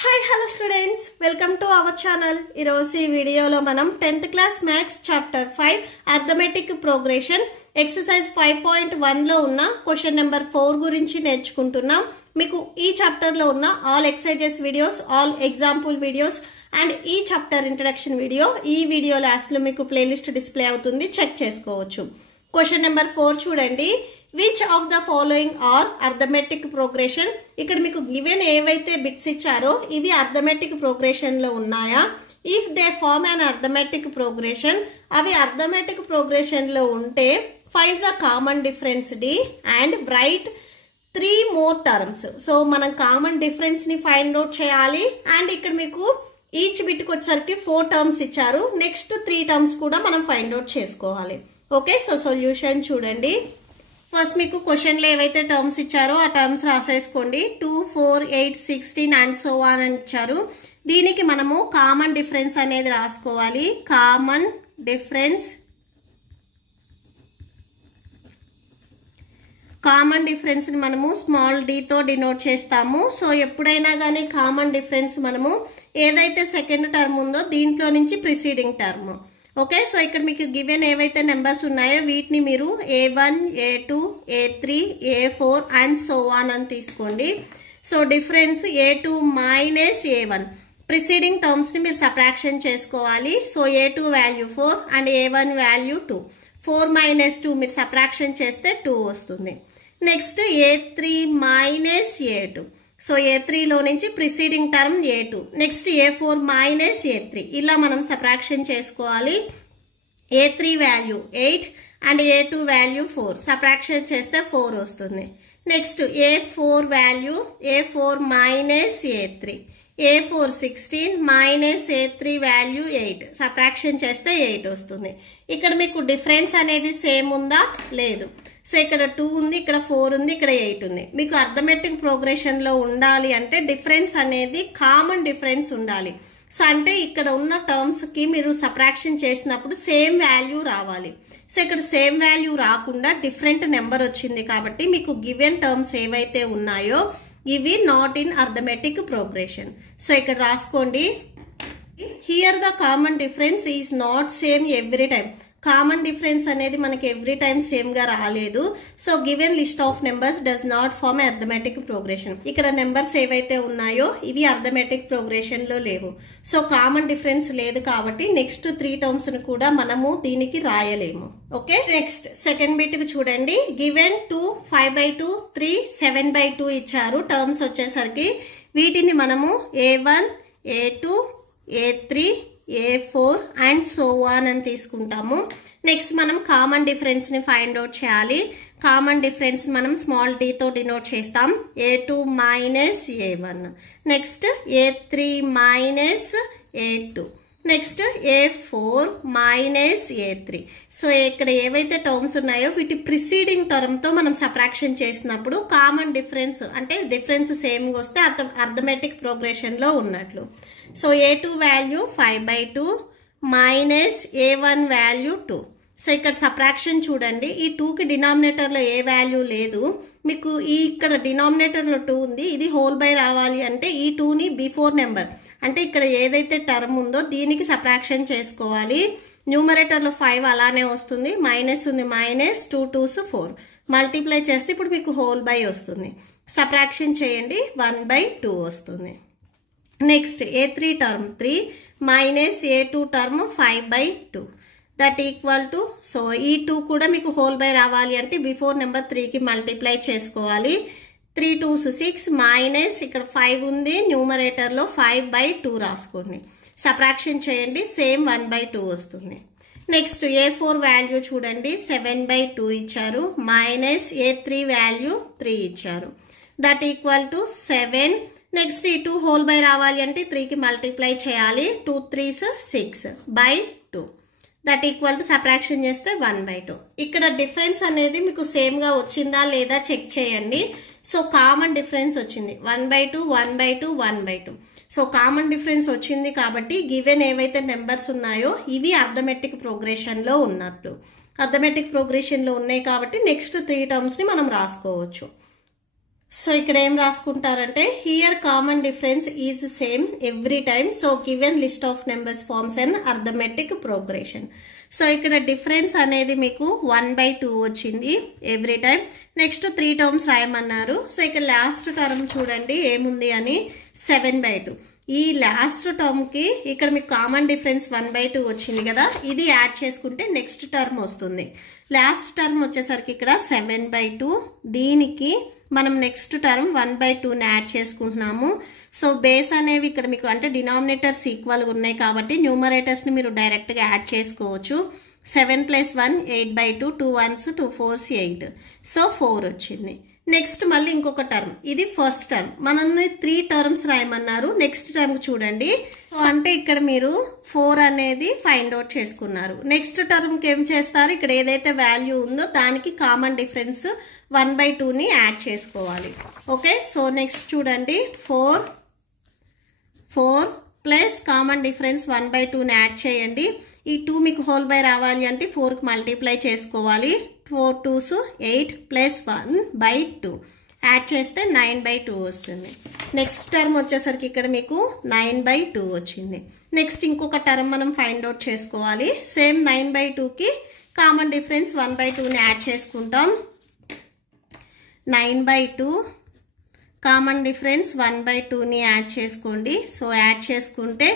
Hi hello students, welcome to our channel. ఈరోజు ఈ వీడియోలో మనం 10th class maths chapter 5 arithmetic progression exercise 5.1లో ఉన్న క్వశ్చన్ నెంబర్ 4 గురించి నేర్చుకుంటున్నాం. మీకు ఈ చాప్టర్లో ఉన్న all exercises videos, all example videos and ఈ చాప్టర్ ఇంట్రడక్షన్ వీడియో ఈ వీడియో లాస్ట్లో మీకు ప్లేలిస్ట్ డిస్ప్లే అవుతుంది, చెక్ చేసుకోవచ్చు. క్వశ్చన్ నెంబర్ 4 చూడండి. Which of the following are arithmetic progression? ఇక్కడ మీకు గివెన్ ఏవైతే బిట్స్ ఇచ్చారో ఇవి అర్థమెటిక్ ప్రోగ్రెషన్లో ఉన్నాయా? If they form an arithmetic progression, అవి అర్థమెటిక్ ప్రోగ్రెషన్లో ఉంటే find the common difference D and write 3 more terms. So మనం కామన్ డిఫరెన్స్ని ఫైండ్ అవుట్ చేయాలి. అండ్ ఇక్కడ మీకు ఈచ్ బిట్కి వచ్చేసరికి 4 టర్మ్స్ ఇచ్చారు. నెక్స్ట్ 3 టర్మ్స్ కూడా మనం ఫైండ్ అవుట్ చేసుకోవాలి. ఓకే, సో సొల్యూషన్ చూడండి. ఫస్ట్ మీకు క్వశ్చన్లో ఏవైతే టర్మ్స్ ఇచ్చారో ఆ టర్మ్స్ రాసేసుకోండి. 2, 4, 8, 16 అండ్ సో ఆన్ అని ఇచ్చారు. దీనికి మనము కామన్ డిఫరెన్స్ అనేది రాసుకోవాలి. కామన్ డిఫరెన్స్ని మనము స్మాల్ డీతో డినోట్ చేస్తాము. సో ఎప్పుడైనా కానీ కామన్ డిఫరెన్స్ మనము ఏదైతే సెకండ్ టర్మ్ ఉందో దీంట్లో నుంచి ప్రిసీడింగ్ టర్మ్. ఓకే, సో ఇక్కడ మీకు గివెన్ ఏవైతే నెంబర్స్ ఉన్నాయో వీటిని మీరు A1, A2, A3, A4 and so on అని తీసుకోండి. So difference A2 minus A1, preceding టర్మ్స్ని మీరు సబ్ట్రాక్షన్ చేసుకోవాలి. So A2 value 4 and A1 value 2. 4 minus 2 మీరు సబ్ట్రాక్షన్ చేస్తే 2 వస్తుంది. Next A3 minus A2. So A3లో నుంచి preceding term A2. Next A4 minus A3. ఇలా మనం సబ్ట్రాక్షన్ చేసుకోవాలి. A3 value 8 and A2 value 4. Subtraction చేస్తే 4 వస్తుంది. Next A4 value A4 minus A3. A4 16 minus A3 value 8. Subtraction చేస్తే 8 వస్తుంది. ఇక్కడ మీకు డిఫరెన్స్ అనేది సేమ్ ఉందా? లేదు. సో ఇక్కడ 2 ఉంది, ఇక్కడ 4 ఉంది, ఇక్కడ 8 ఉంది. మీకు అర్థమెటిక్ ప్రోగ్రెషన్లో ఉండాలి అంటే డిఫరెన్స్ అనేది కామన్ డిఫరెన్స్ ఉండాలి. సో అంటే ఇక్కడ ఉన్న టర్మ్స్కి మీరు సబ్ట్రాక్షన్ చేసినప్పుడు సేమ్ వాల్యూ రావాలి. సో ఇక్కడ సేమ్ వాల్యూ రాకుండా డిఫరెంట్ నెంబర్ వచ్చింది కాబట్టి మీకు గివెన్ టర్మ్స్ ఏవైతే ఉన్నాయో ఇవి not in arithmetic progression. So ఇక్కడ రాసుకోండి. Here the common difference is not same every time. Common difference అనేది మనకి ఎవ్రీ టైమ్ సేమ్గా రాలేదు. So given list of numbers does not form arithmetic progression. ఇక్కడ నెంబర్స్ ఏవైతే ఉన్నాయో ఇవి అర్థమెటిక్ ప్రోగ్రెషన్లో లేవు. సో కామన్ డిఫరెన్స్ లేదు కాబట్టి నెక్స్ట్ 3 టర్మ్స్ని కూడా మనము దీనికి రాయలేము. ఓకే, నెక్స్ట్ సెకండ్ బిట్కి చూడండి. గివెన్ 2, 5/2, 3, 7/2 ఇచ్చారు. టర్మ్స్ వచ్చేసరికి వీటిని మనము A1, A2, A3, A4 and so on అని తీసుకుంటాము. నెక్స్ట్ మనం కామన్ డిఫరెన్స్ని ఫైండ్ అవుట్ చేయాలి. కామన్ డిఫరెన్స్ మనం స్మాల్ డీతో డినోట్ చేస్తాం. A2 minus A1. Next A3 minus A2. Next A4 minus A3. So ఇక్కడ ఏవైతే టర్మ్స్ ఉన్నాయో వీటి ప్రిసీడింగ్ టర్మ్తో మనం సబ్ట్రాక్షన్ చేసినప్పుడు కామన్ డిఫరెన్స్ అంటే డిఫరెన్స్ సేమ్గా వస్తే అర్థమెటిక్ ప్రోగ్రెషన్లో ఉన్నట్లు. So A2 value 5/2 minus A1 value 2. So ఇక్కడ సబ్ట్రాక్షన్ చూడండి. ఈ 2కి డినామినేటర్లో ఏ వాల్యూ లేదు. మీకు ఇక్కడ డినామినేటర్లో 2 ఉంది. ఇది హోల్ బై రావాలి అంటే ఈ 2ని బిఫోర్ నెంబర్ అంటే ఇక్కడ ఏదైతే టర్మ్ ఉందో దీనికి సబ్ట్రాక్షన్ చేసుకోవాలి. న్యూమరేటర్లో 5 అలానే వస్తుంది. మైనస్ ఉంది, మైనస్ 2 2s 4. మల్టిప్లై చేస్తే ఇప్పుడు మీకు హోల్ బై వస్తుంది. సబ్ట్రాక్షన్ చేయండి, 1/2 వస్తుంది. Next A3 term 3 minus A2 term 5/2 that equal to, so ఈ 2 కూడా మీకు హోల్ బై రావాలి అంటే బిఫోర్ నెంబర్ 3కి మల్టిప్లై చేసుకోవాలి. 3 2s 6 మైనస్ ఇక్కడ 5 ఉంది, న్యూమరేటర్లో 5/2 రాసుకోండి. సబ్ట్రాక్షన్ చేయండి, సేమ్ 1/2 వస్తుంది. నెక్స్ట్ A4 వాల్యూ చూడండి. 7/2 ఇచ్చారు. మైనస్ A3 వాల్యూ 3 ఇచ్చారు. That equal to 7. నెక్స్ట్ ఈ 2 హోల్ బై రావాలి అంటే 3కి మల్టిప్లై చేయాలి. 2 3s 6/2 that equal to subtraction చేస్తే 1/2. ఇక్కడ డిఫరెన్స్ అనేది మీకు సేమ్గా వచ్చిందా లేదా చెక్ చేయండి. సో కామన్ డిఫరెన్స్ వచ్చింది 1/2 1/2 1/2. సో కామన్ డిఫరెన్స్ వచ్చింది కాబట్టి గివెన్ ఏవైతే నెంబర్స్ ఉన్నాయో ఇవి అర్థమెటిక్ ప్రోగ్రెషన్లో ఉన్నట్లు. అర్థమెటిక్ ప్రోగ్రెషన్లో ఉన్నాయి కాబట్టి నెక్స్ట్ 3 టర్మ్స్ని మనం రాసుకోవచ్చు. సో ఇక్కడ ఏం రాసుకుంటారంటే here common difference is same every time. So given list of numbers forms and arithmetic progression. So ఇక్కడ డిఫరెన్స్ అనేది మీకు 1/2 వచ్చింది ఎవ్రీ టైం. నెక్స్ట్ 3 టర్మ్స్ రాయమన్నారు. సో ఇక్కడ లాస్ట్ టర్మ్ చూడండి ఏముంది అని 7/2. ఈ లాస్ట్ టర్మ్కి ఇక్కడ మీకు కామన్ డిఫరెన్స్ 1/2 వచ్చింది కదా, ఇది యాడ్ చేసుకుంటే నెక్స్ట్ టర్మ్ వస్తుంది. లాస్ట్ టర్మ్ వచ్చేసరికి ఇక్కడ 7/2, దీనికి మనం నెక్స్ట్ టర్మ్ 1/2ని యాడ్ చేసుకుంటున్నాము. సో బేస్ అనేవి ఇక్కడ మీకు అంటే డినామినేటర్స్ ఈక్వల్గా ఉన్నాయి కాబట్టి న్యూమరేటర్స్ని మీరు డైరెక్ట్గా యాడ్ చేసుకోవచ్చు. 7 + 1 8/2, 2 1s 2 4s 8. సో 4 వచ్చింది. నెక్స్ట్ మళ్ళీ ఇంకొక టర్మ్, ఇది ఫస్ట్ టర్మ్. మనల్ని 3 టర్మ్స్ రాయమన్నారు. నెక్స్ట్ టర్మ్ చూడండి, అంటే ఇక్కడ మీరు 4 అనేది ఫైండ్ అవుట్ చేసుకున్నారు. నెక్స్ట్ టర్మ్కి ఏం చేస్తారు, ఇక్కడ ఏదైతే వాల్యూ ఉందో దానికి కామన్ డిఫరెన్స్ 1/2ని యాడ్ చేసుకోవాలి. ఓకే, సో నెక్స్ట్ చూడండి 4 ప్లస్ కామన్ డిఫరెన్స్ 1/2ని యాడ్ చేయండి. ఈ 2 మీకు హోల్ బై రావాలి అంటే 4కి మల్టిప్లై చేసుకోవాలి. 4 2s 8 ప్లస్ 1/2 యాడ్ చేస్తే 9/2 వస్తుంది. నెక్స్ట్ టర్మ్ వచ్చేసరికి ఇక్కడ మీకు 9/2 వచ్చింది. నెక్స్ట్ ఇంకొక టర్మ్ మనం ఫైండ్ అవుట్ చేసుకోవాలి. సేమ్ 9/2కి కామన్ డిఫరెన్స్ 1/2ని యాడ్ చేసుకుంటాం. 9/2 కామన్ డిఫరెన్స్ 1/2ని యాడ్ చేసుకోండి. సో యాడ్ చేసుకుంటే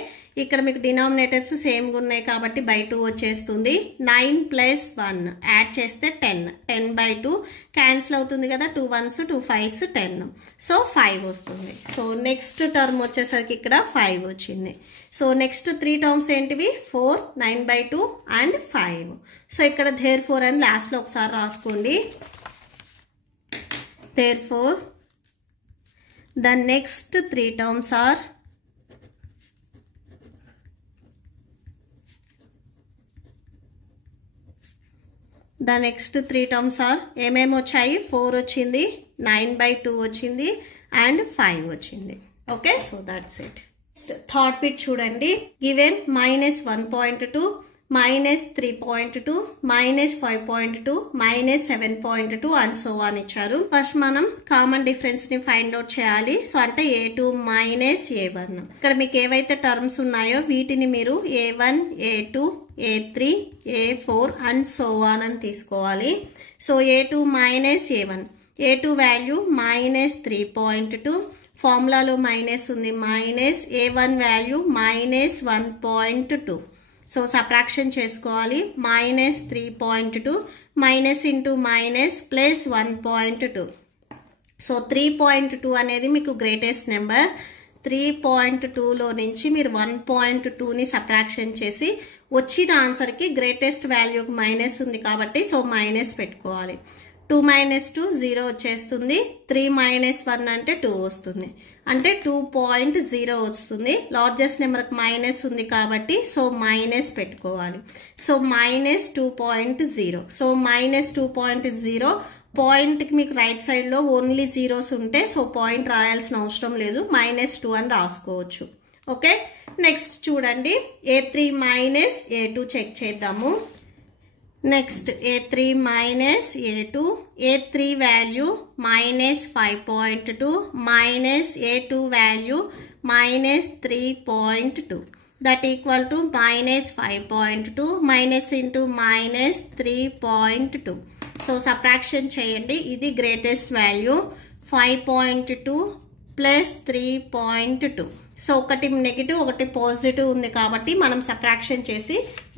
ఇక్కడ మీకు డినామినేటర్స్ సేమ్గా ఉన్నాయి కాబట్టి /2 వచ్చేస్తుంది. 9 + 1 యాడ్ చేస్తే 10. 10/2 క్యాన్సిల్ అవుతుంది కదా, 2 1s 2 5s 10. సో 5 వస్తుంది. సో నెక్స్ట్ టర్మ్ వచ్చేసరికి ఇక్కడ 5 వచ్చింది. సో నెక్స్ట్ 3 టర్మ్స్ ఏంటివి 4, 9/2 అండ్ 5. సో ఇక్కడ therefore అని లాస్ట్లో ఒకసారి రాసుకోండి. Therefore, the next 3 terms are ఏమేమి వచ్చాయి, 4 వచ్చింది, 9/2 వచ్చింది అండ్ 5 వచ్చింది. Okay, so that's it. Third bit చూడండి, గివెన్ -1.2 -3.2 -5.2 -7.2 అండ్ సో ఆన్ ఇచ్చారు. ఫస్ట్ మనం కామన్ డిఫరెన్స్ ని ఫైండ్ అవుట్ చేయాలి. సో అంటే A2 - A1. ఇక్కడ మీకు ఏవైతే టర్మ్స్ ఉన్నాయో వీటిని మీరు A1 A2 A3 A4 and so on అని తీసుకోవాలి. So A2 - A1, A2 value -3.2, ఫార్ములాలో మైనస్ ఉంది minus, A1 value -1.2. So subtraction చేసుకోవాలి. -3.2 minus into minus plus 1.2. So 3.2 అనేది మీకు గ్రేటెస్ట్ నెంబర్. 3.2లో నుంచి మీరు 1.2ని సబ్ట్రాక్షన్ చేసి వచ్చిన ఆన్సర్కి గ్రేటెస్ట్ వాల్యూకి మైనస్ ఉంది కాబట్టి సో మైనస్ పెట్టుకోవాలి. 2 - 2 0 వచ్చేస్తుంది. 3 - 1 అంటే 2 వస్తుంది, అంటే 2.0 వస్తుంది. లార్జెస్ట్ నెంబర్కి మైనస్ ఉంది కాబట్టి సో మైనస్ పెట్టుకోవాలి. సో -2.0. సో -2.0 పాయింట్కి మీకు రైట్ సైడ్లో ఓన్లీ జీరోస్ ఉంటే సో పాయింట్ రాయాల్సిన అవసరం లేదు, -2 అని రాసుకోవచ్చు. ఓకే, నెక్స్ట్ చూడండి A3 - A2 చెక్ చేద్దాము. Next A3 - A2, A3 value -5.2 A2 value -3.2 that equal to -5.2 minus into -3.2. So subtraction చేయండి. ఇది గ్రేటెస్ట్ వాల్యూ 5.2 ప్లస్ 3.2. సో ఒకటి నెగిటివ్ ఒకటి పాజిటివ్ ఉంది కాబట్టి మనం సబ్ట్రాక్షన్ చేసి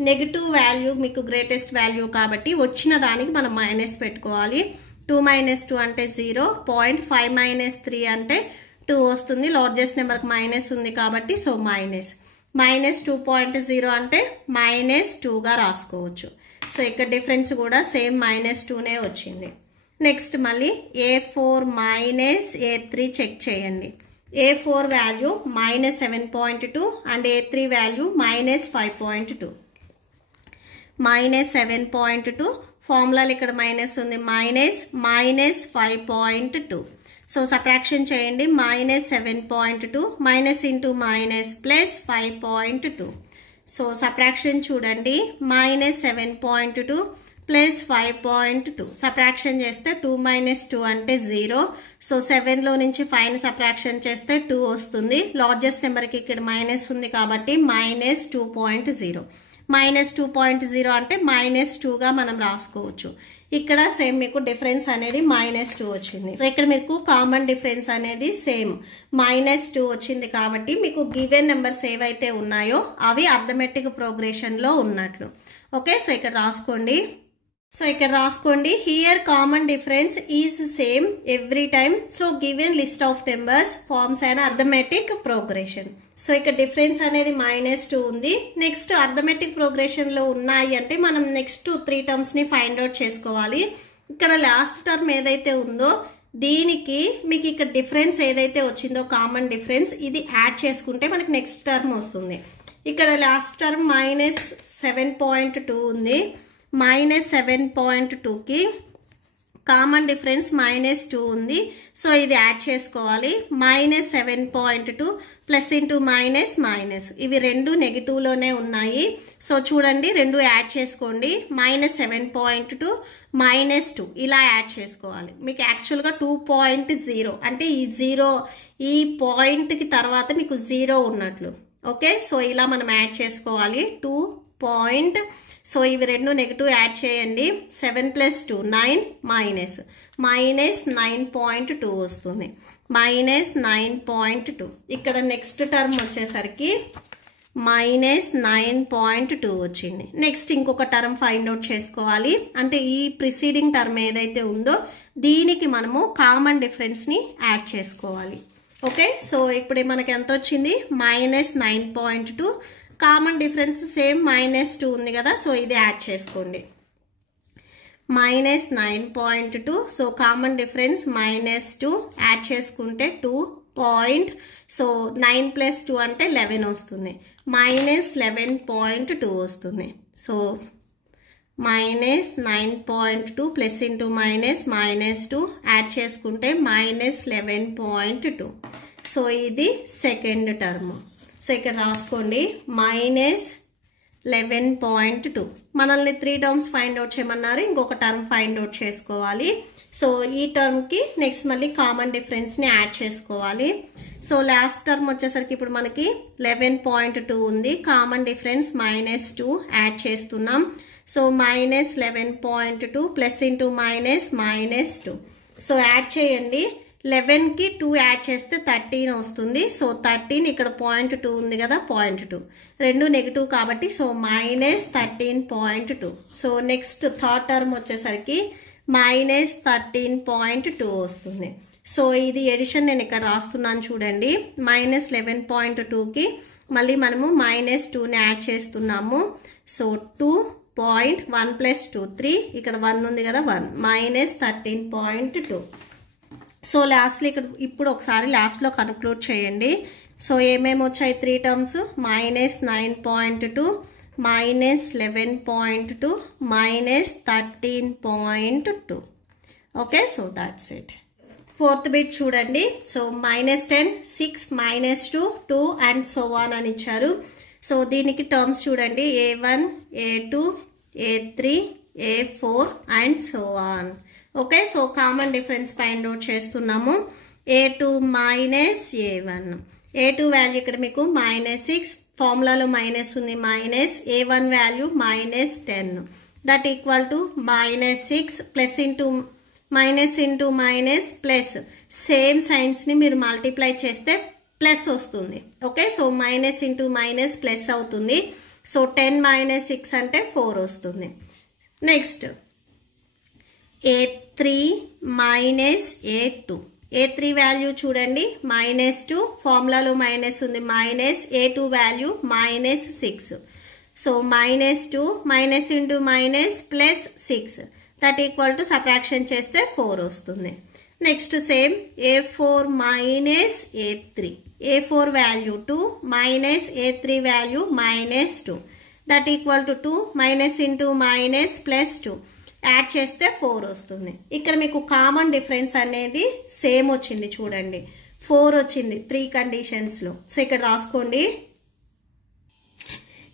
నెగిటివ్ వాల్యూ మీకు గ్రేటెస్ట్ వాల్యూ కాబట్టి వచ్చిన దానికి మనం మైనస్ పెట్టుకోవాలి. 2 - 2 అంటే 0, 0.5 - 3 అంటే 2 వస్తుంది. లార్జెస్ట్ నెంబర్కి మైనస్ ఉంది కాబట్టి సో -2.0 అంటే -2గా రాసుకోవచ్చు. సో ఇక్కడ డిఫరెన్స్ కూడా సేమ్ -2నే వచ్చింది. నెక్స్ట్ మళ్ళీ A4 - A3 చెక్ చేయండి. A4 value -7.2 and A3 value -5.2. -7.2 ఫార్ములాలు ఇక్కడ మైనస్ ఉంది -5.2. సో సబ్ట్రాక్షన్ చేయండి. -7.2 minus into minus plus 5.2. So subtraction చూడండి. -7.2 ప్లస్ 5.2 సబ్ట్రాక్షన్ చేస్తే 2 - 2 అంటే 0. సో 7లో నుంచి 5ని సబ్ట్రాక్షన్ చేస్తే 2 వస్తుంది. లార్జెస్ట్ నెంబర్కి ఇక్కడ మైనస్ ఉంది కాబట్టి -2.0. -2.0 అంటే -2గా మనం రాసుకోవచ్చు. ఇక్కడ సేమ్ మీకు డిఫరెన్స్ అనేది -2 వచ్చింది. సో ఇక్కడ మీకు కామన్ డిఫరెన్స్ అనేది సేమ్ -2 వచ్చింది కాబట్టి మీకు గివెన్ నెంబర్స్ ఏవైతే ఉన్నాయో అవి అర్థమెటిక్ ప్రోగ్రెషన్లో ఉన్నట్లు. ఓకే, సో ఇక్కడ రాసుకోండి. Here common difference is same every time. So given list of numbers forms and arithmetic progression. So ఇక్కడ డిఫరెన్స్ అనేది -2 ఉంది. నెక్స్ట్ అర్థమెటిక్ ప్రోగ్రెషన్లో ఉన్నాయి అంటే మనం నెక్స్ట్ 3 టర్మ్స్ని ఫైండ్ అవుట్ చేసుకోవాలి. ఇక్కడ లాస్ట్ టర్మ్ ఏదైతే ఉందో దీనికి మీకు ఇక్కడ డిఫరెన్స్ ఏదైతే వచ్చిందో కామన్ డిఫరెన్స్ ఇది యాడ్ చేసుకుంటే మనకి నెక్స్ట్ టర్మ్ వస్తుంది. ఇక్కడ లాస్ట్ టర్మ్ -7.2 ఉంది. -7.2కి కామన్ డిఫరెన్స్ -2 ఉంది. సో ఇది యాడ్ చేసుకోవాలి. -7.2 ప్లస్ ఇంటూ మైనస్ ఇవి రెండు నెగిటివ్లోనే ఉన్నాయి. సో చూడండి, రెండు యాడ్ చేసుకోండి. -7.2 -2 ఇలా యాడ్ చేసుకోవాలి. మీకు యాక్చువల్గా 2.0 అంటే ఈ పాయింట్కి తర్వాత మీకు 0 ఉన్నట్లు. ఓకే, సో ఇలా మనం యాడ్ చేసుకోవాలి. 2. సో ఇవి రెండు నెగిటివ్ యాడ్ చేయండి. 7 + 2 9 -9.2 వస్తుంది. -9.2. ఇక్కడ నెక్స్ట్ టర్మ్ వచ్చేసరికి -9.2 వచ్చింది. నెక్స్ట్ ఇంకొక టర్మ్ ఫైండ్ అవుట్ చేసుకోవాలి. అంటే ఈ ప్రిసీడింగ్ టర్మ్ ఏదైతే ఉందో దీనికి మనము కామన్ డిఫరెన్స్ని యాడ్ చేసుకోవాలి. ఓకే, సో ఇప్పుడు మనకి ఎంత వచ్చింది? -9.2. కామన్ డిఫరెన్స్ సేమ్ -2 ఉంది కదా, సో ఇది యాడ్ చేసుకోండి. -9.2. సో కామన్ డిఫరెన్స్ -2 యాడ్ చేసుకుంటే 2. సో 9 + 2 అంటే 11 వస్తుంది. -11.2 వస్తుంది. సో -9.2 ప్లస్ ఇంటూ -2 యాడ్ చేసుకుంటే -11.2. సో ఇది సెకండ్ టర్మ్. సో ఇక్కడ రాసుకోండి -11.2. మనల్ని 3 టర్మ్స్ ఫైండ్ అవుట్ చేయమన్నారు. ఇంకొక టర్మ్ ఫైండ్ అవుట్ చేసుకోవాలి. సో ఈ టర్మ్కి నెక్స్ట్ మళ్ళీ కామన్ డిఫరెన్స్ని యాడ్ చేసుకోవాలి. సో లాస్ట్ టర్మ్ వచ్చేసరికి ఇప్పుడు మనకి 11.2 ఉంది. కామన్ డిఫరెన్స్ -2 యాడ్ చేస్తున్నాం. So -11.2 plus into -2. So add చేయండి. 11కి 2 యాడ్ చేస్తే 13 వస్తుంది. సో 13 ఇక్కడ 0.2 ఉంది కదా, 0.2 రెండు నెగిటివ్ కాబట్టి so -13.2. So next third term వచ్చేసరికి -13.2 వస్తుంది. సో ఇది ఎడిషన్ నేను ఇక్కడ రాస్తున్నాను చూడండి. -11.2కి మళ్ళీ మనము -2ని యాడ్ చేస్తున్నాము. సో 2.1 + 2 3 ఇక్కడ 1 ఉంది కదా, 1 -13.2. సో లాస్ట్లో ఇప్పుడు ఒకసారి లాస్ట్లో కన్క్లూడ్ చేయండి. సో ఏమేమి వచ్చాయి 3 terms? -9.2 -11.2 -13.2. Okay, so that's it. Fourth bit చూడండి. సో -10 6 -2 2 అండ్ సో ఆన్ అని ఇచ్చారు. సో దీనికి టర్మ్స్ చూడండి. A1 A2 A3 A4 and so on. Okay, so common difference find out చేస్తున్నాము. A2 -A1. A2 వాల్యూ ఇక్కడ మీకు -6, ఫార్ములాలో మైనస్ ఉంది A1 value -10. That equal to -6 plus into plus same సైన్స్ని మీరు మల్టిప్లై చేస్తే ప్లస్ వస్తుంది. ఓకే, సో -× ప్లస్ అవుతుంది. So 10 - 6 అంటే 4 వస్తుంది. Next A3 -A2. A3 value చూడండి -2, ఫార్ములాలో మైనస్ ఉంది A2 value -6. So -2 - plus 6 that equal to subtraction చేస్తే 4 వస్తుంది. Next same A4 -A3. A4 value 2 A3 value -2 that equal to 2 - plus 2 add చేస్తే 4 వస్తుంది. ఇక్కడ మీకు కామన్ డిఫరెన్స్ అనేది సేమ్ వచ్చింది చూడండి, 4 వచ్చింది 3 కండిషన్స్లో. సో ఇక్కడ రాసుకోండి.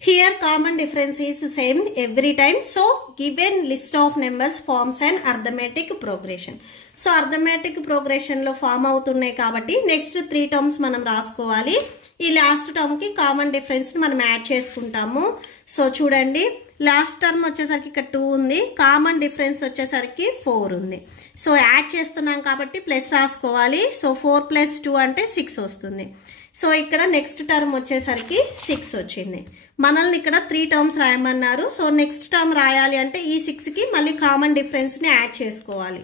Here common difference is same every time. So given list of numbers forms an arithmetic progression. So arithmetic progression లో ఫామ్ అవుతున్నాయి కాబట్టి నెక్స్ట్ 3 టర్మ్స్ మనం రాసుకోవాలి. ఈ లాస్ట్ టర్మ్ కి కామన్ డిఫరెన్స్ ని మనం యాడ్ చేసుకుంటాము. సో చూడండి, లాస్ట్ టర్మ్ వచ్చేసరికి ఇక్కడ 2 ఉంది, కామన్ డిఫరెన్స్ వచ్చేసరికి 4 ఉంది. సో యాడ్ చేస్తున్నాం కాబట్టి ప్లస్ రాసుకోవాలి. సో 4 + 2 అంటే 6 వస్తుంది. సో ఇక్కడ నెక్స్ట్ టర్మ్ వచ్చేసరికి 6 వచ్చింది. మనల్ని ఇక్కడ 3 టర్మ్స్ రాయమన్నారు. సో నెక్స్ట్ టర్మ్ రాయాలి అంటే ఈ 6కి మళ్ళీ కామన్ డిఫరెన్స్ని యాడ్ చేసుకోవాలి.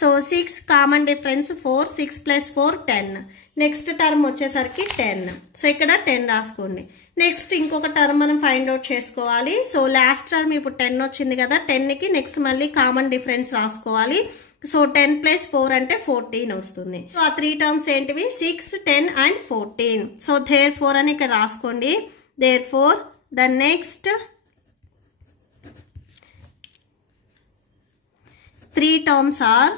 So 6 common difference 4, 6 + 4 10. Next term వచ్చేసరికి 10. సో ఇక్కడ 10 రాసుకోండి. నెక్స్ట్ ఇంకొక టర్మ్ మనం ఫైండ్ అవుట్ చేసుకోవాలి. సో లాస్ట్ టర్మ్ ఇప్పుడు 10 వచ్చింది కదా, 10కి నెక్స్ట్ మళ్ళీ కామన్ డిఫరెన్స్ రాసుకోవాలి. సో 10 + 4 అంటే 14 వస్తుంది. సో ఆ 3 టర్మ్స్ ఏంటివి? 6, 10 అండ్ 14. సో therefore అని ఇక్కడ రాసుకోండి. therefore the next 3 terms are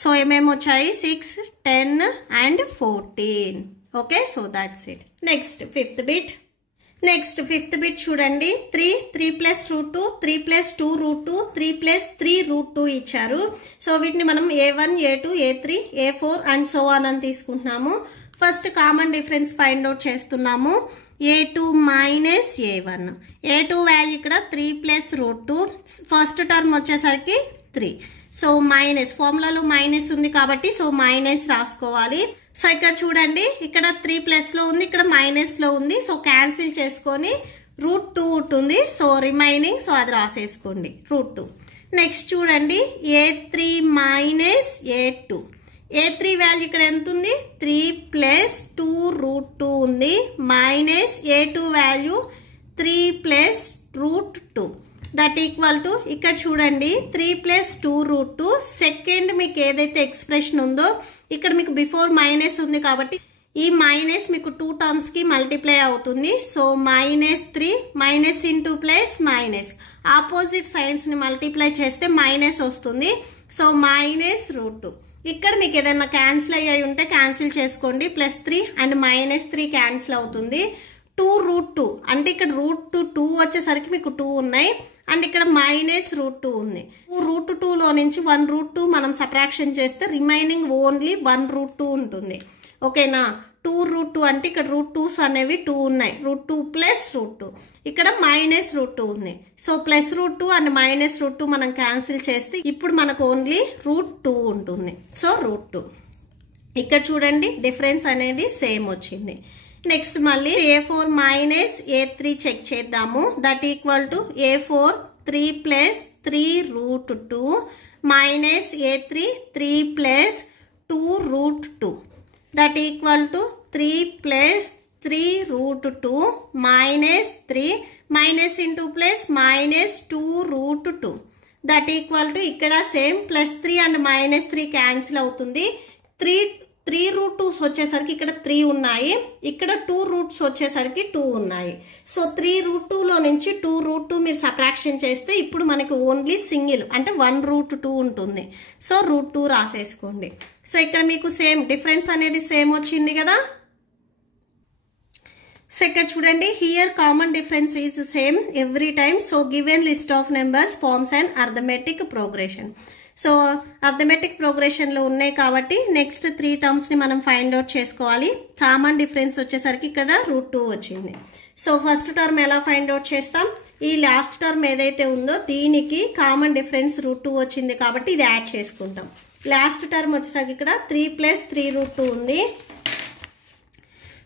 so ఏమేమి వచ్చాయి? 6, 10 and 14. Okay, so that's it. Next fifth bit చూడండి. 3 + √2, 3 + 2√2, 3 + 3√2 ఇచ్చారు. సో వీటిని మనం A1, A2, A3, A4 and so on అని తీసుకుంటున్నాము. First common difference find out చేస్తున్నాము. A2 - A1. A2 వాల్యూ ఇక్కడ 3 + √2. ఫస్ట్ టర్మ్ వచ్చేసరికి 3. సో మైనస్, ఫార్ములాలో మైనస్ ఉంది కాబట్టి సో మైనస్ రాసుకోవాలి. సో ఇక్కడ చూడండి, ఇక్కడ 3+లో ఉంది, ఇక్కడ మైనస్లో ఉంది. సో క్యాన్సిల్ చేసుకొని √2 ఉంటుంది. సో రిమైనింగ్ సో అది రాసేసుకోండి √2. నెక్స్ట్ చూడండి, A3 - A2. A3 వాల్యూ ఇక్కడ ఎంత ఉంది? 3 + 2√2 ఉంది. Minus A2 value 3 + √2. That equal to ఇక్కడ చూడండి 3 + 2√2. సెకండ్ మీకు ఏదైతే ఎక్స్ప్రెషన్ ఉందో ఇక్కడ మీకు బిఫోర్ మైనస్ ఉంది కాబట్టి ఈ మైనస్ మీకు 2 టర్మ్స్కి మల్టిప్లై అవుతుంది. So -3 minus into plus minus, opposite సైన్స్ని మల్టిప్లై చేస్తే మైనస్ వస్తుంది. సో -√2. ఇక్కడ మీకు ఏదైనా క్యాన్సిల్ అయ్యి ఉంటే క్యాన్సిల్ చేసుకోండి. +3 అండ్ -3 క్యాన్సిల్ అవుతుంది. 2√2 అంటే ఇక్కడ √2 వచ్చేసరికి మీకు 2 ఉన్నాయి అండ్ ఇక్కడ -√2 ఉంది. √2లో నుంచి 1√2 మనం సబ్ట్రాక్షన్ చేస్తే రిమైనింగ్ ఓన్లీ 1√2 ఉంటుంది. ఓకేనా? 2√2 అంటే ఇక్కడ √2s అనేవి 2 ఉన్నాయి. √2 + √2, ఇక్కడ -√2 ఉంది. సో +√2 అండ్ -√2 మనం క్యాన్సిల్ చేస్తే ఇప్పుడు మనకు ఓన్లీ √2 ఉంటుంది. సో √2. ఇక్కడ చూడండి డిఫరెన్స్ అనేది సేమ్ వచ్చింది. నెక్స్ట్ మళ్ళీ A4 - A3 చెక్ చేద్దాము. That equal to A4 3 + 3√2 - A3 3 + 2√2. That equal to 3 + 3√2 -3 minus into plus -2√2. That equal to ఇక్కడ సేమ్ +3 అండ్ -3 క్యాన్సిల్ అవుతుంది. 3√2s వచ్చేసరికి ఇక్కడ 3 ఉన్నాయి, ఇక్కడ 2 రూట్స్ వచ్చేసరికి 2 ఉన్నాయి. సో 3√2లో నుంచి 2√2 మీరు సబ్ట్రాక్షన్ చేస్తే ఇప్పుడు మనకి ఓన్లీ సింగిల్ అంటే 1√2 ఉంటుంది. సో √2 రాసేసుకోండి. సో ఇక్కడ మీకు సేమ్ డిఫరెన్స్ అనేది సేమ్ వచ్చింది కదా. సో ఇక్కడ చూడండి, here common difference is same every time. So given list of numbers forms and arithmetic progression. So arithmetic ప్రోగ్రెషన్లో ఉన్నాయి కాబట్టి నెక్స్ట్ 3 టర్మ్స్ని మనం ఫైండ్ అవుట్ చేసుకోవాలి. కామన్ డిఫరెన్స్ వచ్చేసరికి ఇక్కడ √2 వచ్చింది. సో ఫస్ట్ టర్మ్ ఎలా ఫైండ్ అవుట్ చేస్తాం? ఈ లాస్ట్ టర్మ్ ఏదైతే ఉందో దీనికి కామన్ డిఫరెన్స్ √2 వచ్చింది కాబట్టి ఇది యాడ్ చేసుకుంటాం. లాస్ట్ టర్మ్ వచ్చేసరికి ఇక్కడ 3 + 3√2 ఉంది.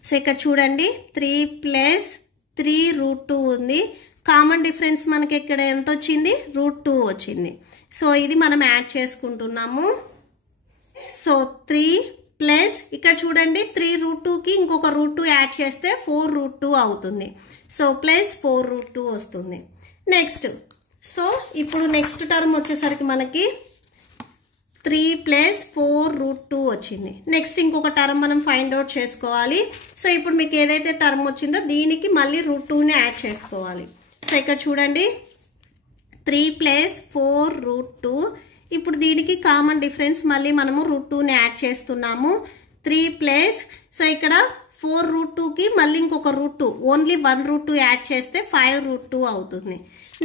సో ఇక్కడ చూడండి 3 + 3√2 ఉంది. కామన్ డిఫరెన్స్ మనకి ఇక్కడ ఎంత వచ్చింది? √2 వచ్చింది. సో ఇది మనం యాడ్ చేసుకుంటున్నాము. సో 3 ప్లస్ ఇక్కడ చూడండి 3√2కి ఇంకొక √2 యాడ్ చేస్తే 4√2 అవుతుంది. సో ప్లస్ 4√2 వస్తుంది. నెక్స్ట్ సో ఇప్పుడు నెక్స్ట్ టర్మ్ వచ్చేసరికి మనకి 3 + 4√2 వచ్చింది. నెక్స్ట్ ఇంకొక టర్మ్ మనం ఫైండ్ అవుట్ చేసుకోవాలి. సో ఇప్పుడు మీకు ఏదైతే టర్మ్ వచ్చిందో దీనికి మళ్ళీ √2ని యాడ్ చేసుకోవాలి. సో ఇక్కడ చూడండి 3 + 4√2. ఇప్పుడు దీనికి కామన్ డిఫరెన్స్ మళ్ళీ మనము √2ని యాడ్ చేస్తున్నాము. 3 ప్లస్ సో ఇక్కడ 4√2కి మళ్ళీ ఇంకొక √2 ఓన్లీ 1√2 యాడ్ చేస్తే 5√2 అవుతుంది.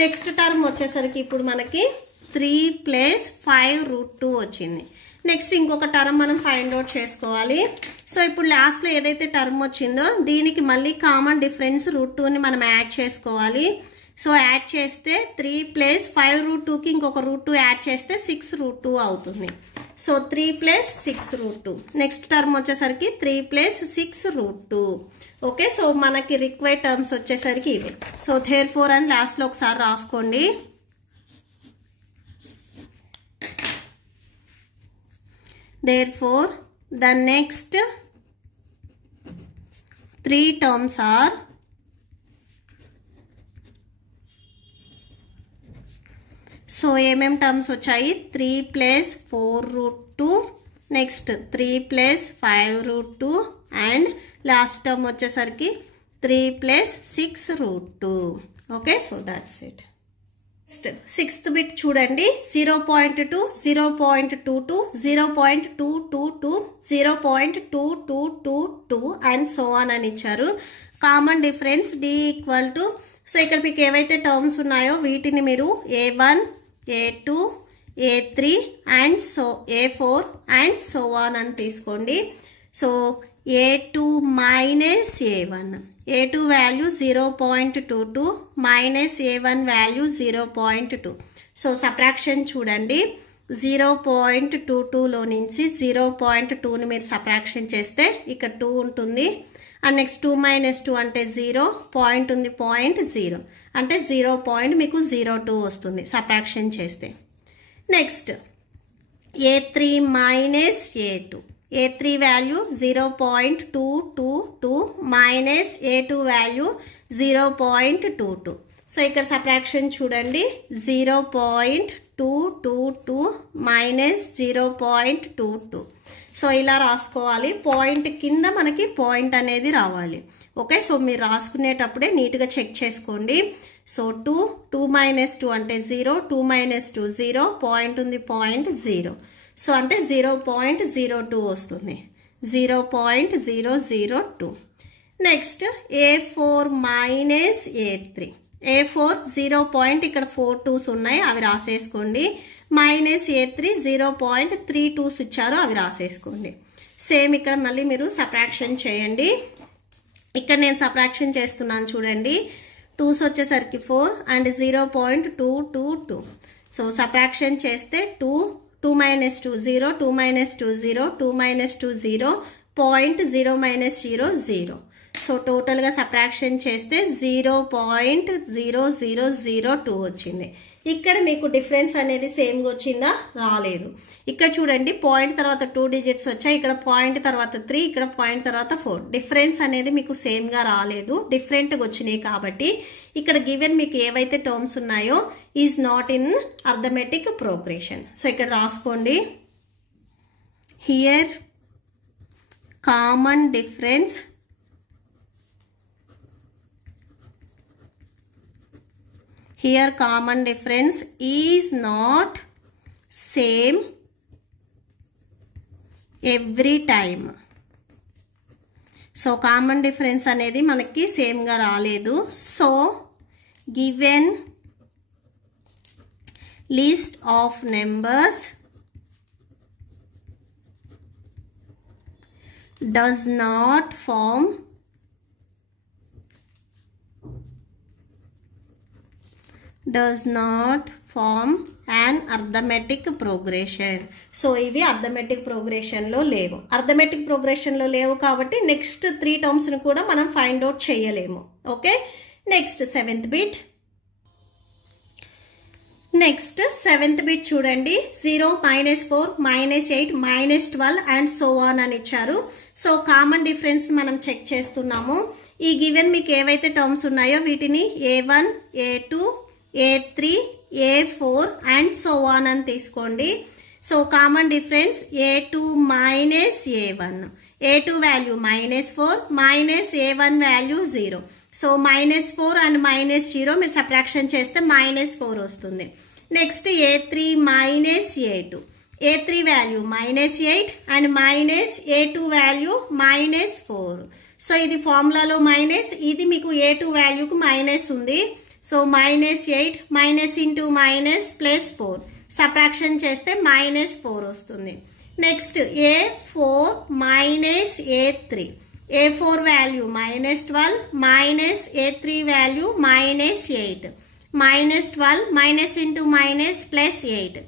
నెక్స్ట్ టర్మ్ వచ్చేసరికి ఇప్పుడు మనకి 3 ప్లస్ 5√2 వచ్చింది. నెక్స్ట్ ఇంకొక టర్మ్ మనం ఫైండ్ అవుట్ చేసుకోవాలి. సో ఇప్పుడు లాస్ట్లో ఏదైతే టర్మ్ వచ్చిందో దీనికి మళ్ళీ కామన్ డిఫరెన్స్ √2ని మనం యాడ్ చేసుకోవాలి. సో యాడ్ చేస్తే 3 ప్లస్ 5√2కి ఇంకొక √2 యాడ్ చేస్తే 6√2 అవుతుంది. So 3 plus 6√2. నెక్స్ట్ టర్మ్ వచ్చేసరికి 3 ప్లస్ 6√2. ఓకే, సో మనకి రిక్వైర్డ్ టర్మ్స్ వచ్చేసరికి ఇవి. సో therefore అని లాస్ట్లో ఒకసారి రాసుకోండి. Therefore the next 3 terms are so ఏమేం టర్మ్స్ వచ్చాయి 3 plus 4√2 next 3 plus 5√2 and last term వచ్చేసరికి 3 plus 6√2. Okay, so that's it. Next 6th bit చూడండి. 0.2 0.22 0.222 0.2222 అండ్ సో ఆన్ అని ఇచ్చారు. Common difference d equal to so ఇక్కడ మీకు ఏవైతే టర్మ్స్ ఉన్నాయో వీటిని మీరు a1 a2 a3 and so a4 and so on అని తీసుకోండి. So a2 minus a1 a2 value 0.22 minus a1 value 0.2. So subtraction చూడండి. 0.22లో నుంచి 0.2ని మీరు సబ్ట్రాక్షన్ చేస్తే ఇక్కడ 2 ఉంటుంది. అండ్ నెక్స్ట్ 2 మైనస్ 2 అంటే 0, పాయింట్ ఉంది 0.0 అంటే 0. మీకు 0.2 వస్తుంది సబ్ట్రాక్షన్ చేస్తే. Next a3 minus a2 a3 value 0.222 minus a2 value 0.22. So ఇక్కడ సబ్ట్రాక్షన్ చూడండి. 0.222 మైనస్ 0.22. సో ఇలా రాసుకోవాలి. పాయింట్ కింద మనకి పాయింట్ అనేది రావాలి. ఓకే, సో మీరు రాసుకునేటప్పుడే నీట్గా చెక్ చేసుకోండి. సో 2 మైనస్ 2 అంటే 0, 2 మైనస్ 2 0, పాయింట్ ఉంది 0.0. సో అంటే 0.02 వస్తుంది. 0.002. Next a4 minus a3 a4 0. ఇక్కడ 4 2s ఉన్నాయి అవి రాసేసుకోండి. మైనస్ a3 0.32 ఇచ్చారు అవి రాసేసుకోండి. సేమ్ ఇక్కడ మళ్ళీ మీరు సబ్ట్రాక్షన్ చేయండి. ఇక్కడ నేను సబ్ట్రాక్షన్ చేస్తున్నాను చూడండి. 2s వచ్చేసరికి 4 అండ్ 0.222. సో సబ్ట్రాక్షన్ చేస్తే 2 minus 2 0, 2 minus 2 0, 2 minus 2 0, 0.0 minus 0 0. So టోటల్గా సబ్ట్రాక్షన్ చేస్తే 0.0002 వచ్చింది. ఇక్కడ మీకు డిఫరెన్స్ అనేది సేమ్గా వచ్చిందా రాలేదు. ఇక్కడ చూడండి పాయింట్ తర్వాత 2 డిజిట్స్ వచ్చాయి. ఇక్కడ పాయింట్ తర్వాత 3, ఇక్కడ పాయింట్ తర్వాత 4. డిఫరెన్స్ అనేది మీకు సేమ్గా రాలేదు, డిఫరెంట్గా వచ్చినాయి. కాబట్టి ఇక్కడ గివెన్ మీకు ఏవైతే టర్మ్స్ ఉన్నాయో is not in arithmetic progression. So ఇక్కడ రాసుకోండి. Here common difference here common difference is not same every time. So common difference అనేది మనకి సేమ్గా రాలేదు. So given list of numbers does not form an arithmetic progression. So ఇవి arithmetic ప్రోగ్రెషన్లో లేవు. Arithmetic ప్రోగ్రెషన్లో లేవు కాబట్టి నెక్స్ట్ 3 టర్మ్స్ని కూడా మనం ఫైండ్ అవుట్ చేయలేము. Okay, next 7th bit. Next 7th bit చూడండి. 0 minus 4 minus 8 minus 12 and so on అని ఇచ్చారు. సో కామన్ డిఫరెన్స్ మనం చెక్ చేస్తున్నాము. ఈ గివెన్ మీకు ఏవైతే టర్మ్స్ ఉన్నాయో వీటిని a1 a2 a3 a4 and so on అని తీసుకోండి. So common difference a2 minus a1. a2 value -4 minus a1 value 0. So -4 and -0 మీరు సబ్ట్రాక్షన్ చేస్తే -4 వస్తుంది. Next a3 minus a2. A3 value -8 and -A2 value -4. So ఇది ఫార్ములాలో minus, ఇది మీకు A2 వాల్యూకు minus ఉంది. So -8 minus into minus plus 4 subtraction చేస్తే -4 వస్తుంది. Next A4 -A3, A4 value -12 A3 value -8 -12 minus into minus plus 8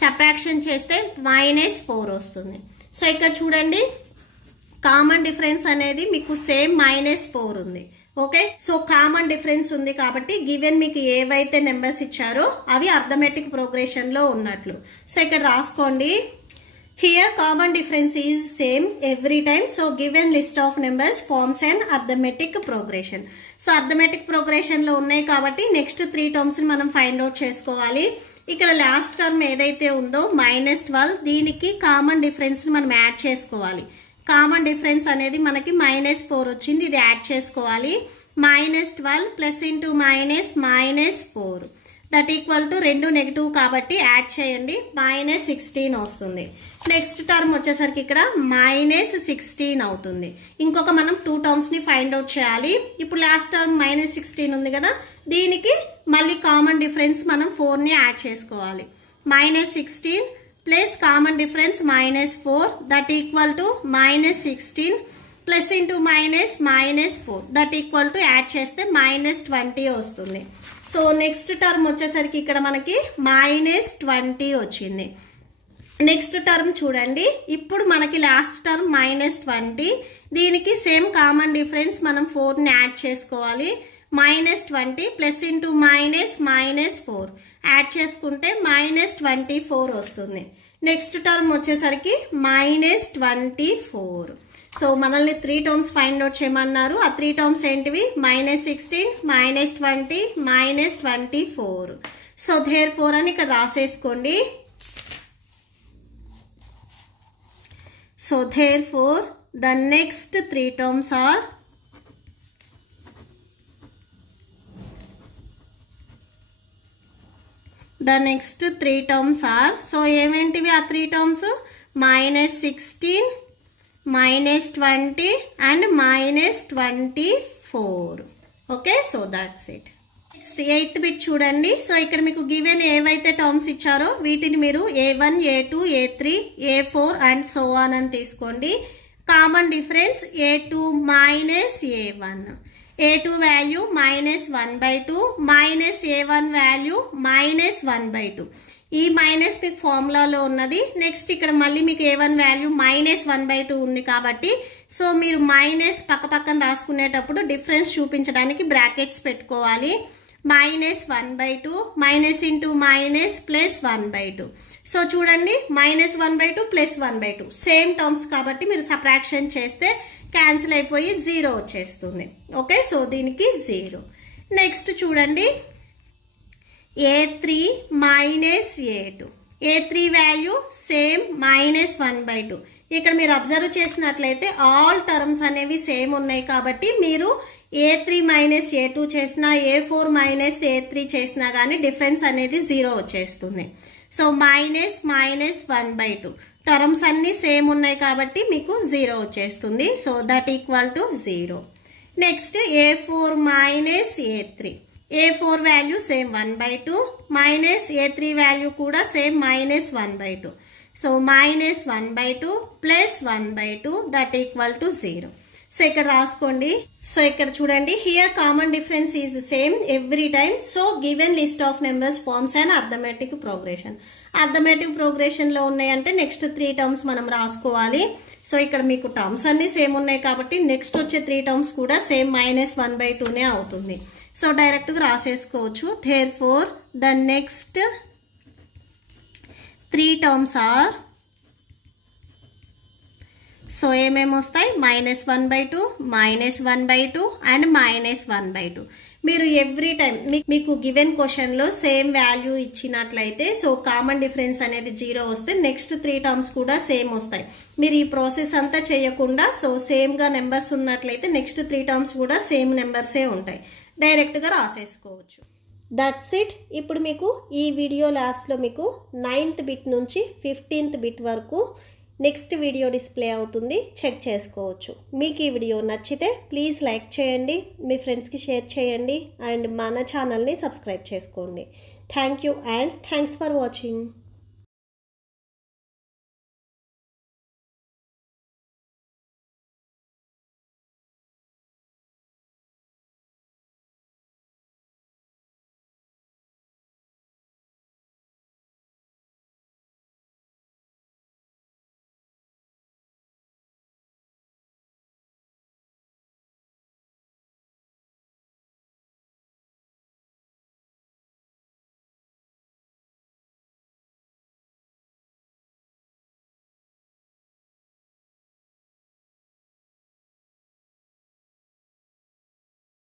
subtraction చేస్తే -4 వస్తుంది. So ఇక్కడ చూడండి కామన్ డిఫరెన్స్ అనేది మీకు సేమ్ -4 ఉంది. ఓకే, సో కామన్ డిఫరెన్స్ ఉంది కాబట్టి గివెన్ మీకు ఏవైతే నెంబర్స్ ఇచ్చారో అవి అర్థమెటిక్ ప్రోగ్రెషన్లో ఉన్నట్లు. సో ఇక్కడ రాసుకోండి. Here common difference is same every time. So given list of numbers forms an arithmetic progression. So arithmetic progression లో ఉన్నాయి కాబట్టి నెక్స్ట్ 3 టర్మ్స్ మనం ఫైండ్ అవుట్ చేసుకోవాలి. ఇక్కడ లాస్ట్ టర్మ్ ఏదైతే ఉందో -12 దీనికి కామన్ డిఫరెన్స్ మనం యాడ్ చేసుకోవాలి. కామన్ డిఫరెన్స్ అనేది మనకి -4 వచ్చింది, ఇది యాడ్ చేసుకోవాలి. -12 plus into -4 that equal to 2 negative కాబట్టి యాడ్ చేయండి, -16 వస్తుంది. నెక్స్ట్ టర్మ్ వచ్చేసరికి ఇక్కడ -16 అవుతుంది. ఇంకొక మనం 2 టర్మ్స్ని ఫైండ్ అవుట్ చేయాలి. ఇప్పుడు లాస్ట్ టర్మ్ -16 ఉంది కదా, దీనికి మళ్ళీ కామన్ డిఫరెన్స్ మనం 4ని యాడ్ చేసుకోవాలి. -16 plus common difference -4 that equal to -16 plus into -4 that equal to add చేస్తే -20 వస్తుంది. సో నెక్స్ట్ టర్మ్ వచ్చేసరికి ఇక్కడ మనకి -20 వచ్చింది. నెక్స్ట్ టర్మ్ చూడండి, ఇప్పుడు మనకి లాస్ట్ టర్మ్ -20 దీనికి సేమ్ కామన్ డిఫరెన్స్ మనం 4ని యాడ్ చేసుకోవాలి. -20 ప్లస్ ఇంటూ -4 యాడ్ చేసుకుంటే -24 వస్తుంది. నెక్స్ట్ టర్మ్ వచ్చేసరికి -24. సో మనల్ని 3 టర్మ్స్ ఫైండ్ అవుట్ చేయమన్నారు. ఆ 3 టర్మ్స్ ఏంటివి? -16 -20 -24. సో therefore అని ఇక్కడ రాసేసుకోండి. So therefore the next 3 terms are so ఏమేంటివి ఆ 3 terms? -16 -20 and -24. Okay, so that's it. Next 8th bit చూడండి. సో ఇక్కడ మీకు గివెన్ ఏవైతే టర్మ్స్ ఇచ్చారో వీటిని మీరు A1 A2 A3 A4 and so on అని తీసుకోండి. Common difference A2 -A1, A2 value -1/2 A1 value -1/2. ఈ మైనస్ మీకు ఫార్ములాలో ఉన్నది. నెక్స్ట్ ఇక్కడ మళ్ళీ మీకు A1 వాల్యూ -1/2 ఉంది కాబట్టి సో మీరు మైనస్ పక్కన రాసుకునేటప్పుడు డిఫరెన్స్ చూపించడానికి బ్రాకెట్స్ పెట్టుకోవాలి. -1/2 minus into minus plus 1/2. So చూడండి -1/2 ప్లస్ 1/2 సేమ్ టర్మ్స్ కాబట్టి మీరు సబ్ట్రాక్షన్ చేస్తే క్యాన్సిల్ అయిపోయి 0 వచ్చేస్తుంది. ఓకే, సో దీనికి 0. నెక్స్ట్ చూడండి A3 -A2, A3 value same -1/2. ఇక్కడ మీరు అబ్జర్వ్ చేసినట్లయితే ఆల్ టర్మ్స్ అనేవి సేమ్ ఉన్నాయి కాబట్టి మీరు A3 -A2 చేసినా A4 -A3 చేసినా కానీ డిఫరెన్స్ అనేది 0 వచ్చేస్తుంది. సో -1/2 టర్మ్స్ అన్నీ సేమ్ ఉన్నాయి కాబట్టి మీకు 0 వచ్చేస్తుంది. So that equal to 0. Next A4 -A3, A4 value same 1/2 -A3 value కూడా same -1/2. So -1/2 plus 1/2 that equal to 0. So ఇక్కడ రాసుకోండి. సో ఇక్కడ చూడండి here common difference is same every time. So given list of numbers forms and arithmetic progression. Arithmetic ప్రోగ్రెషన్లో ఉన్నాయంటే next 3 terms మనం రాసుకోవాలి. So ఇక్కడ మీకు టర్మ్స్ అన్నీ సేమ్ ఉన్నాయి కాబట్టి నెక్స్ట్ వచ్చే 3 టర్మ్స్ కూడా సేమ్ -1/2నే అవుతుంది. సో డైరెక్ట్గా రాసేసుకోవచ్చు. therefore the next 3 terms are so ఏమేమి వస్తాయి? -1/2 -1/2 అండ్ -1/2. మీరు ఎవ్రీ టైం మీకు గివెన్ క్వశ్చన్లో సేమ్ వాల్యూ ఇచ్చినట్లయితే సో కామన్ డిఫరెన్స్ అనేది 0 వస్తే నెక్స్ట్ 3 టర్మ్స్ కూడా సేమ్ వస్తాయి. మీరు ఈ ప్రాసెస్ అంతా చేయకుండా సో సేమ్గా నెంబర్స్ ఉన్నట్లయితే నెక్స్ట్ 3 టర్మ్స్ కూడా సేమ్ నెంబర్సే ఉంటాయి. డైరెక్ట్గా రాసేసుకోవచ్చు. That's it. ఇప్పుడు మీకు ఈ వీడియో లాస్ట్లో మీకు 9th బిట్ నుంచి 15th బిట్ వరకు నెక్స్ట్ వీడియో డిస్ప్లే అవుతుంది, చెక్ చేసుకోవచ్చు. మీకు ఈ వీడియో నచ్చితే ప్లీజ్ లైక్ చేయండి, మీ ఫ్రెండ్స్కి షేర్ చేయండి అండ్ మన ఛానల్ని సబ్స్క్రైబ్ చేసుకోండి. Thank you and thanks for watching.